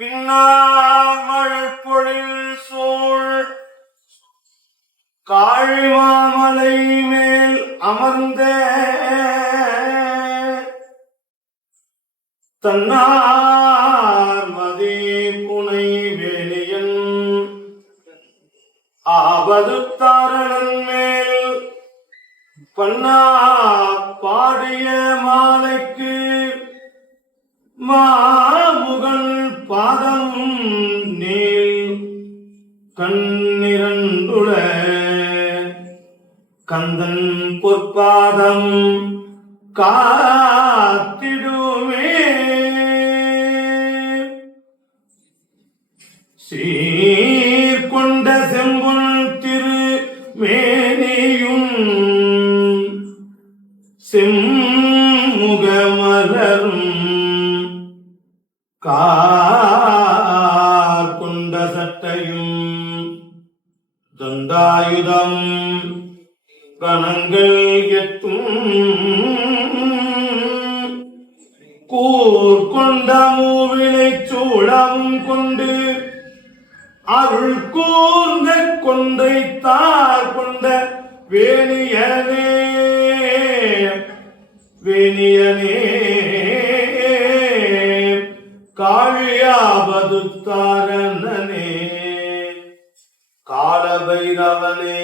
பின்னாமழல் பொழில் சூழ் காழிமாமலை மேல் அமர்ந்த தன்னார் மதி புனை வேலியன் ஆவது தாரணன் மேல் பன்னா பாடிய மாலைக்கு மாமுகன் பாதம் நீள் கண்ணிரண்டுள கந்தன் பொற்பாதம் காத்திடுமே சீர்கொண்ட செம்பொன் திரு மேனியும் செம்முகமலரும் கொண்ட சட்டையும் தண்டாயுதம் கணங்கள் எத்தும் கூர்கொண்ட மூவிலை சூழமும் கொண்டு அருள் கூர்ந்த கொன்றை தார் கொண்ட வேணியனே வேணியனே காழியாவது தாரணனே காலபைரவனே